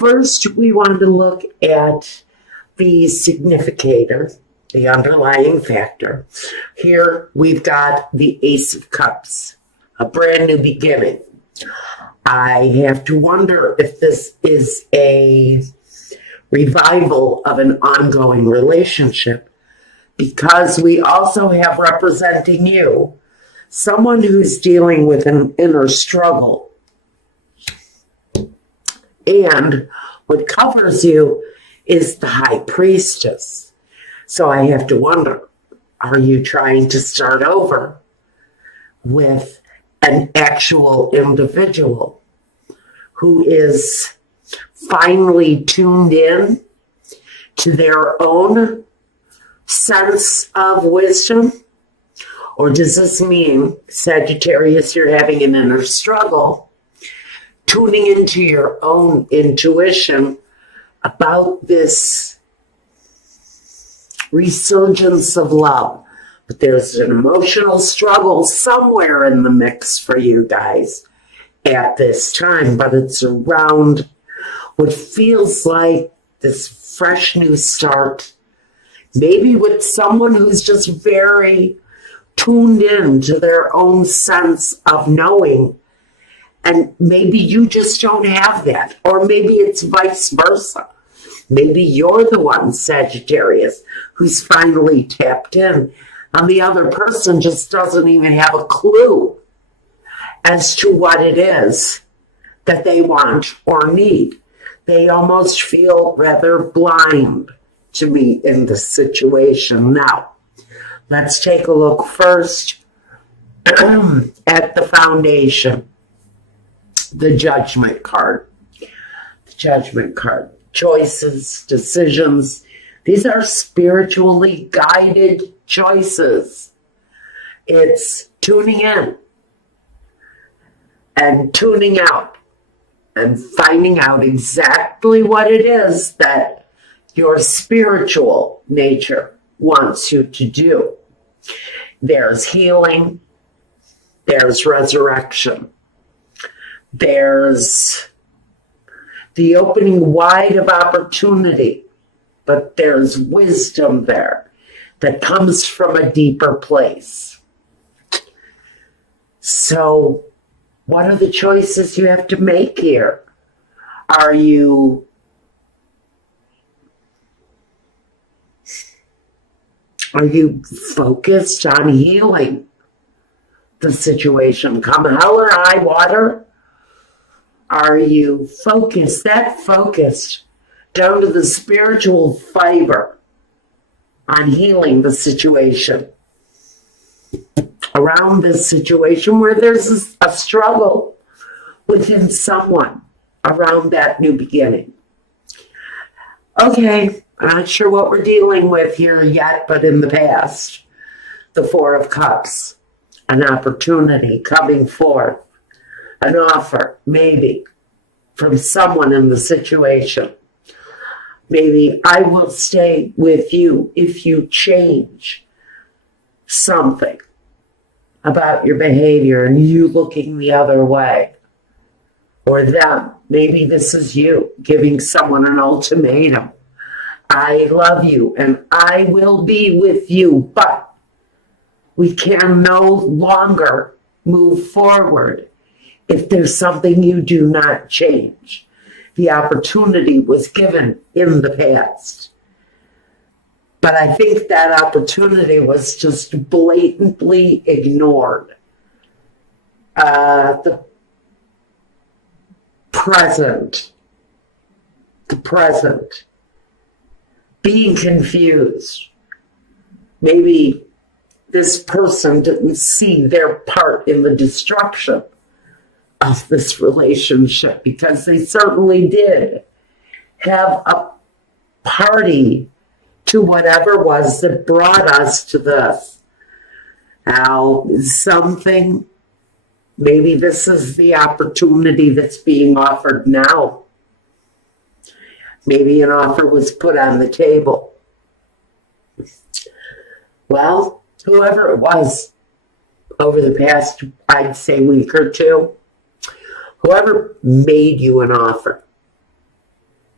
first we want to look at the significator, the underlying factor. Here we've got the Ace of Cups, a brand new beginning. I have to wonder if this is a revival of an ongoing relationship, because we also have representing you someone who's dealing with an inner struggle. And what covers you is the High Priestess. So I have to wonder, are you trying to start over with an actual individual who is finally tuned in to their own sense of wisdom? Or does this mean, Sagittarius, you're having an inner struggle, tuning into your own intuition about this resurgence of love? But there's an emotional struggle somewhere in the mix for you guys at this time, but it's around what feels like this fresh new start, maybe with someone who's just very tuned in to their own sense of knowing. And maybe you just don't have that. Or maybe it's vice versa. Maybe you're the one, Sagittarius, who's finally tapped in, and the other person just doesn't even have a clue as to what it is that they want or need. They almost feel rather blind to me in this situation. Now, let's take a look first at the foundation, the Judgment card. The Judgment card. Choices, decisions. These are spiritually guided choices. It's tuning in and tuning out and finding out exactly what it is that your spiritual nature wants you to do. There's healing. There's resurrection. There's the opening wide of opportunity, but there's wisdom there that comes from a deeper place. So, what are the choices you have to make here? Are you focused on healing the situation, come hell or high water? Are you focused down to the spiritual fiber on healing the situation around this situation where there's a struggle within someone around that new beginning? Okay, I'm not sure what we're dealing with here yet, but in the past, the Four of Cups, an opportunity coming forth, an offer, maybe, from someone in the situation. Maybe I will stay with you if you change something about your behavior and you looking the other way. Or them. Maybe this is you giving someone an ultimatum. I love you and I will be with you, but we can no longer move forward if there's something you do not change. The opportunity was given in the past. But I think that opportunity was just blatantly ignored. The present, being confused. Maybe this person didn't see their part in the destruction of this relationship, because they certainly did have a party to whatever was that brought us to this. Now, maybe this is the opportunity that's being offered now. Maybe an offer was put on the table. Well, whoever it was over the past, I'd say, week or two, whoever made you an offer,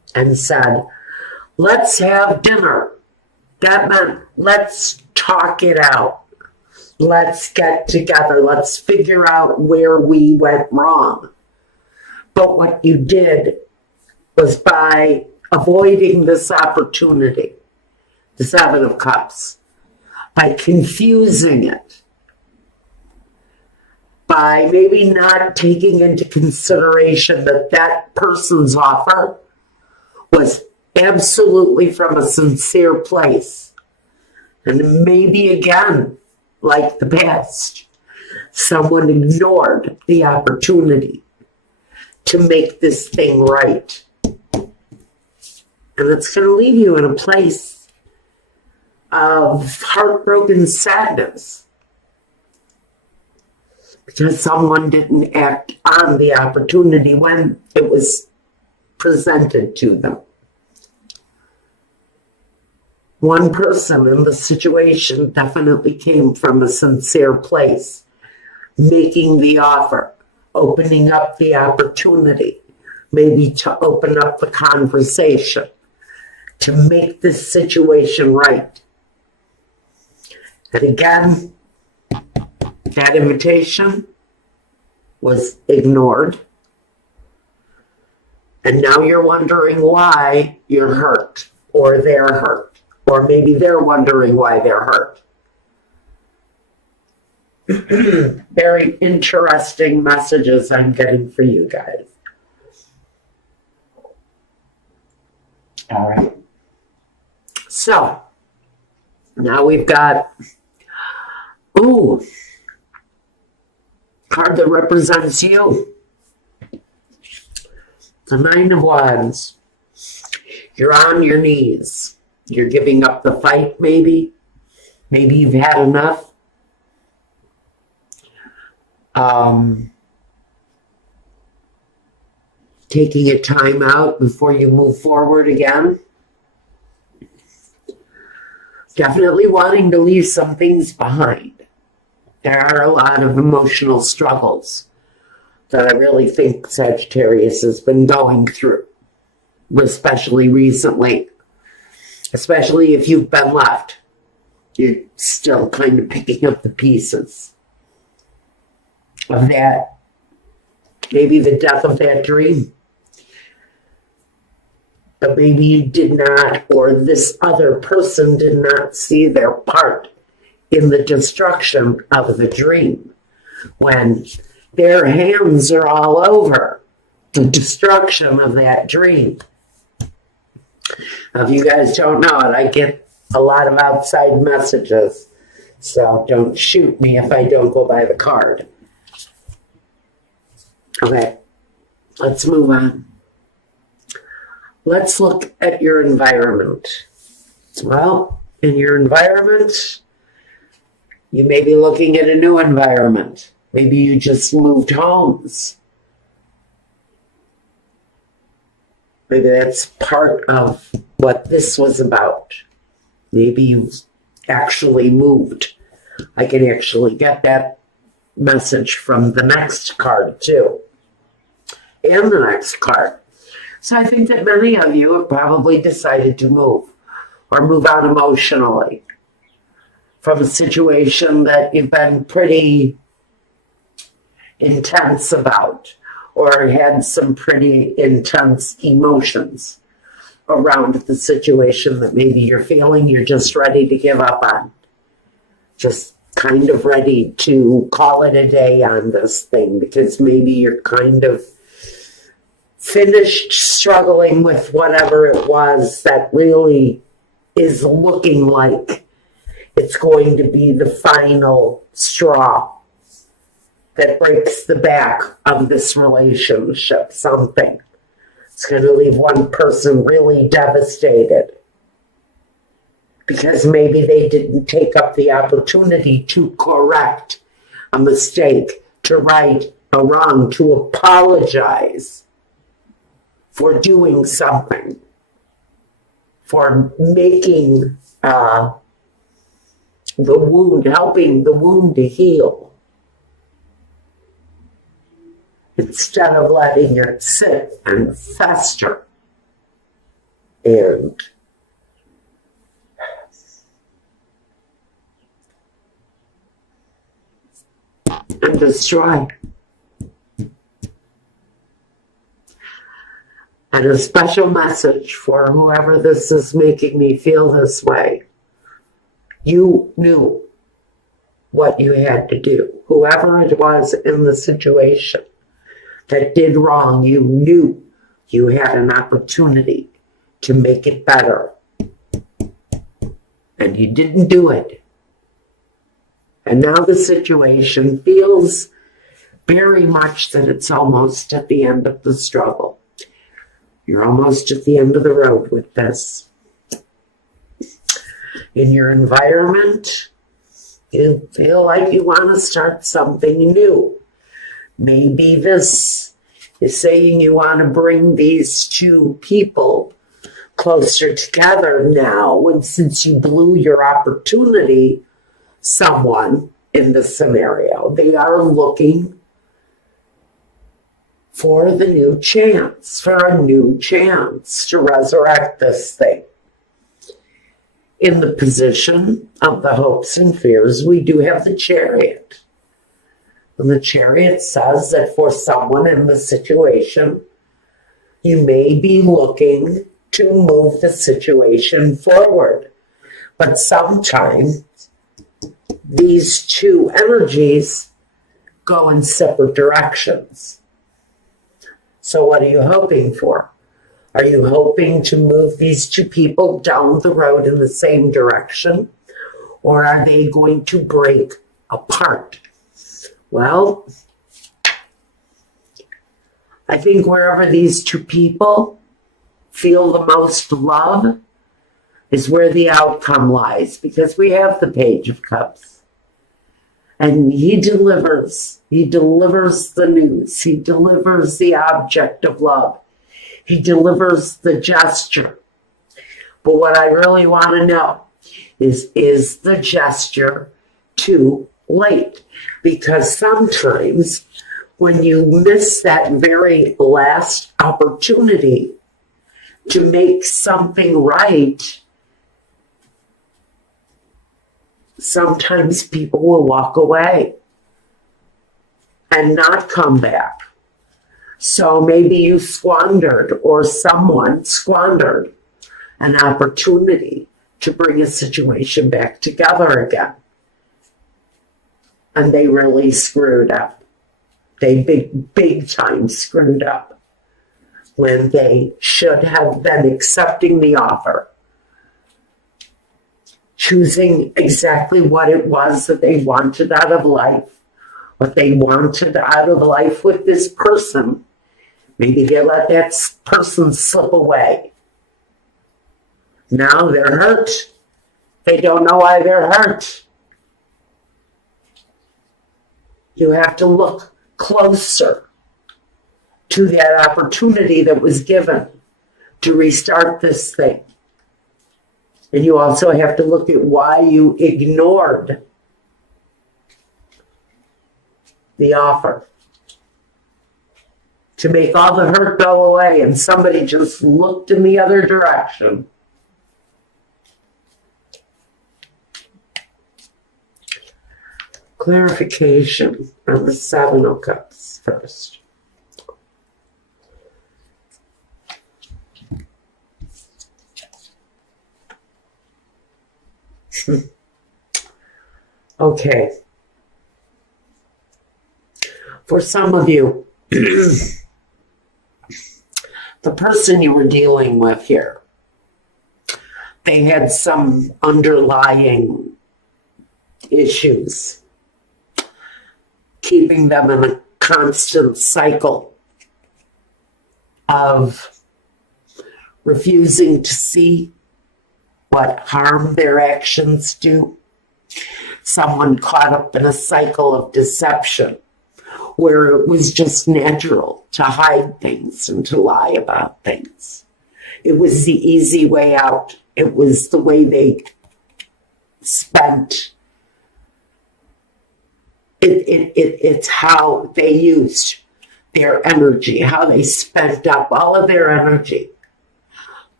and said, let's have dinner. That meant let's talk it out. Let's get together. Let's figure out where we went wrong. But what you did was, by avoiding this opportunity, the Seven of Cups, by confusing it, by maybe not taking into consideration that that person's offer was absolutely from a sincere place. And maybe again, like the past, someone ignored the opportunity to make this thing right. And it's going to leave you in a place of heartbroken sadness because someone didn't act on the opportunity when it was presented to them. One person in the situation definitely came from a sincere place, making the offer, opening up the opportunity, maybe to open up the conversation, to make this situation right. And again, that invitation was ignored. And now you're wondering why you're hurt, or they're hurt. Or maybe they're wondering why they're hurt. Very interesting messages I'm getting for you guys. All right. So, now we've got, card that represents you. The Nine of Wands. You're on your knees. You're giving up the fight, maybe. Maybe you've had enough. Taking a time out before you move forward again. Definitely wanting to leave some things behind. There are a lot of emotional struggles that I really think Sagittarius has been going through, especially recently. Especially if you've been left. You're still kind of picking up the pieces of that. Maybe the death of that dream. But maybe you did not, or this other person did not see their part in the destruction of the dream. When their hands are all over the destruction of that dream. Now, if you guys don't know it, I get a lot of outside messages, so don't shoot me if I don't go by the card. Okay, let's move on. Let's look at your environment. Well, in your environment, you may be looking at a new environment. Maybe you just moved homes. Maybe that's part of what this was about. Maybe you actually moved. I can actually get that message from the next card too. And the next card. So I think that many of you have probably decided to move or move on emotionally from a situation that you've been pretty intense about, or had some pretty intense emotions around the situation that maybe you're feeling you're just ready to give up on. Just kind of ready to call it a day on this thing, because maybe you're kind of finished struggling with whatever it was that really is looking like it's going to be the final straw that breaks the back of this relationship, something. It's going to leave one person really devastated because maybe they didn't take up the opportunity to correct a mistake, to right a wrong, to apologize for doing something, for making the wound, helping the wound to heal. Instead of letting it sit and fester. and destroy. And a special message for whoever this is making me feel this way. You knew what you had to do. Whoever it was in the situation that did wrong, you knew you had an opportunity to make it better. And you didn't do it. And now the situation feels very much that it's almost at the end of the struggle. You're almost at the end of the road with this. In your environment, you feel like you want to start something new. Maybe this is saying you want to bring these two people closer together now, and since you blew your opportunity, someone in the scenario, they are looking for a new chance to resurrect this thing. In the position of the hopes and fears, we do have the Chariot. And the Chariot says that for someone in the situation, you may be looking to move the situation forward. But sometimes these two energies go in separate directions. So what are you hoping for? Are you hoping to move these two people down the road in the same direction? Or are they going to break apart? Well, I think wherever these two people feel the most love is where the outcome lies, because we have the Page of Cups. And he delivers the news. He delivers the object of love. He delivers the gesture. But what I really want to know is the gesture too late? Because sometimes when you miss that very last opportunity to make something right, sometimes people will walk away and not come back. So maybe you squandered, or someone squandered, an opportunity to bring a situation back together again. And they really screwed up. They big time screwed up when they should have been accepting the offer, choosing exactly what it was that they wanted out of life, what they wanted out of life with this person. Maybe they let that person slip away. Now they're hurt. They don't know why they're hurt. You have to look closer to that opportunity that was given to restart this thing. And you also have to look at why you ignored the offer. To make all the hurt go away, and somebody just looked in the other direction. Clarification on the Seven of Cups first. Okay. For some of you, the person you were dealing with here, they had some underlying issues, keeping them in a constant cycle of refusing to see what harm their actions do. Someone caught up in a cycle of deception where it was just natural to hide things and to lie about things. It was the easy way out. It was the way they spent. It's how they used their energy, how they spent up all of their energy.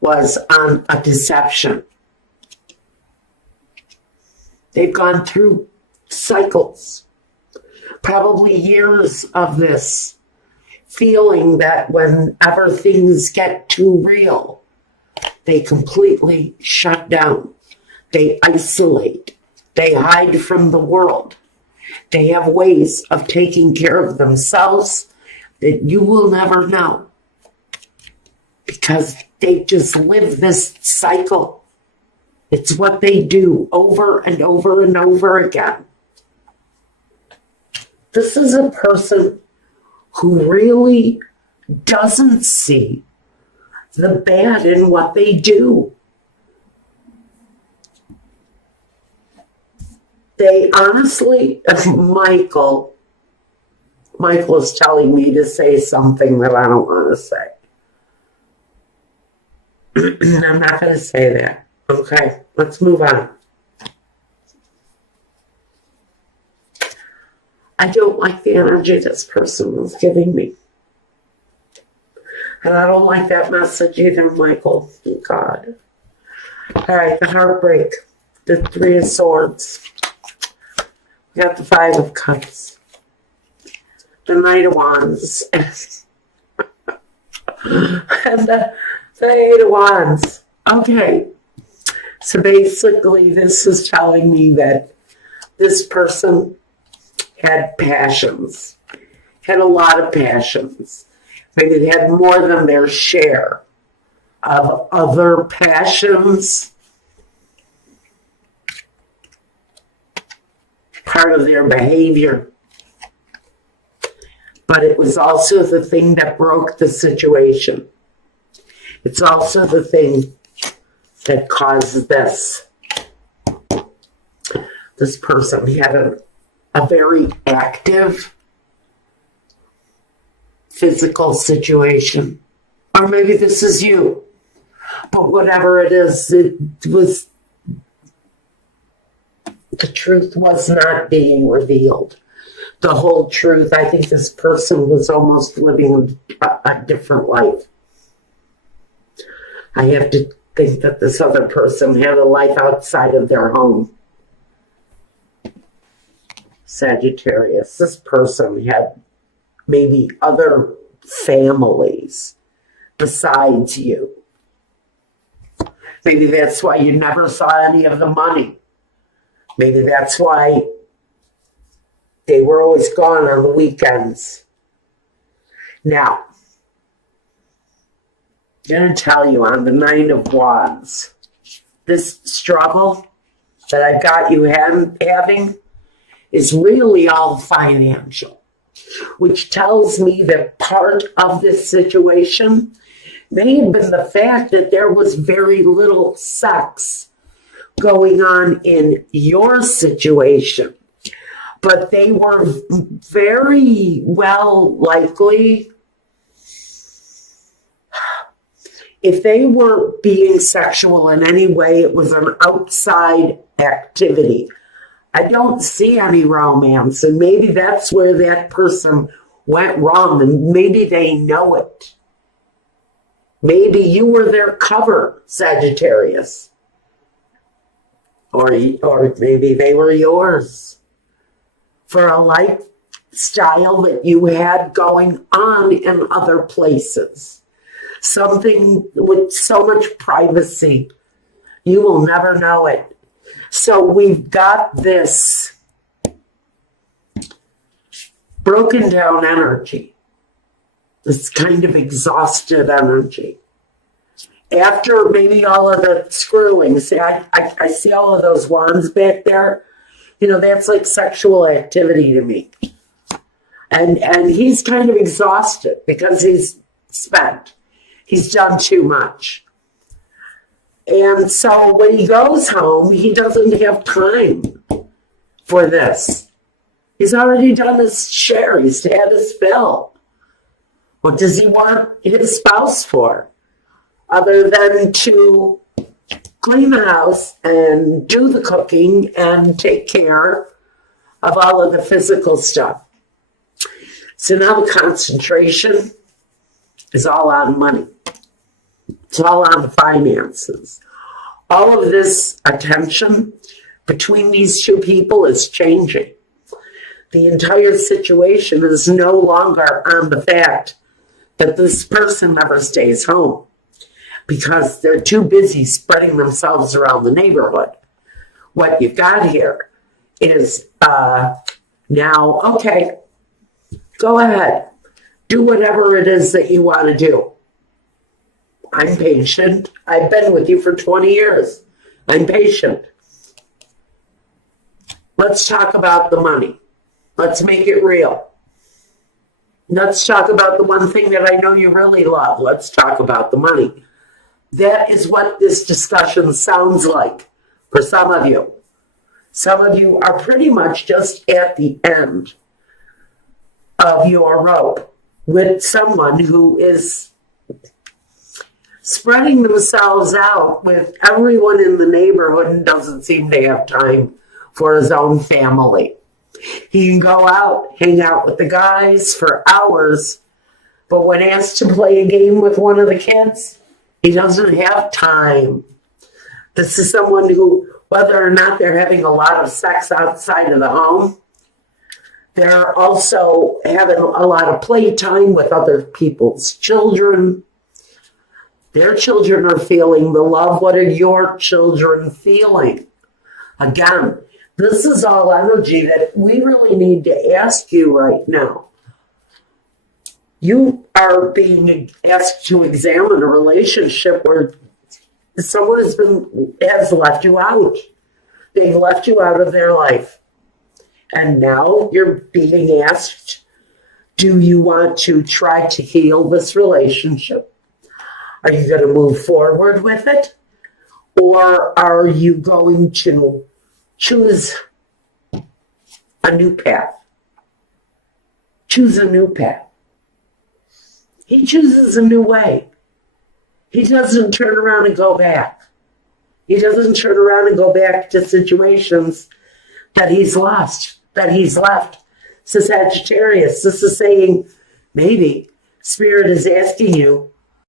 was on a deception. They've gone through cycles, probably years of this, feeling that whenever things get too real, they completely shut down. They isolate. They hide from the world. They have ways of taking care of themselves that you will never know, because they just live this cycle. It's what they do over and over and over again. This is a person who really doesn't see the bad in what they do. They honestly, Michael is telling me to say something that I don't want to say. I'm not going to say that. Okay, let's move on. I don't like the energy this person was giving me. And I don't like that message either, Michael. Thank God. All right, the heartbreak. The Three of Swords. We got the Five of Cups. The Knight of Wands. And the Eight of Wands. Okay. So basically, this is telling me that this person had passions, had a lot of passions. Maybe they had more than their share of other passions, part of their behavior. But it was also the thing that broke the situation. It's also the thing that caused this. This person had a very active physical situation. Or maybe this is you. But whatever it is, it was, the truth was not being revealed. The whole truth. I think this person was almost living a different life. I have to think that this other person had a life outside of their home. Sagittarius. This person had maybe other families besides you. Maybe that's why you never saw any of the money. Maybe that's why they were always gone on the weekends. Now, I'm going to tell you on the Nine of Wands, this struggle that I've got you having is really all financial, which tells me that part of this situation may have been the fact that there was very little sex going on in your situation. But they were very well likely, if they weren't being sexual in any way, it was an outside activity. I don't see any romance, and maybe that's where that person went wrong, and maybe they know it. Maybe you were their cover, Sagittarius. Or maybe they were yours for a lifestyle that you had going on in other places. Something with so much privacy. You will never know it. So we've got this broken down energy, this kind of exhausted energy. After maybe all of the screwing, see, I see all of those wands back there. You know, that's like sexual activity to me. And he's kind of exhausted because he's spent. He's done too much. And so when he goes home, he doesn't have time for this. He's already done his share. He's had his fill. What does he want his spouse for? Other than to clean the house and do the cooking and take care of all of the physical stuff. So now the concentration is all on money. It's all on finances. All of this attention between these two people is changing. The entire situation is no longer on the fact that this person never stays home because they're too busy spreading themselves around the neighborhood. What you've got here is now, okay, go ahead. Do whatever it is that you want to do. I'm patient. I've been with you for 20 years. I'm patient. Let's talk about the money. Let's make it real. Let's talk about the one thing that I know you really love. Let's talk about the money. That is what this discussion sounds like for some of you. Some of you are pretty much just at the end of your rope with someone who is spreading themselves out with everyone in the neighborhood and doesn't seem to have time for his own family. He can go out, hang out with the guys for hours, but when asked to play a game with one of the kids, he doesn't have time. This is someone who, whether or not they're having a lot of sex outside of the home, they're also having a lot of playtime with other people's children. Their children are feeling the love. What are your children feeling? Again, this is all energy that we really need to ask you right now. You are being asked to examine a relationship where someone has left you out. They've left you out of their life. And now you're being asked, do you want to try to heal this relationship? Are you going to move forward with it? Or are you going to choose a new path? Choose a new path. He chooses a new way. He doesn't turn around and go back. He doesn't turn around and go back to situations that he's lost, that he's left. So Sagittarius, this is saying maybe Spirit is asking you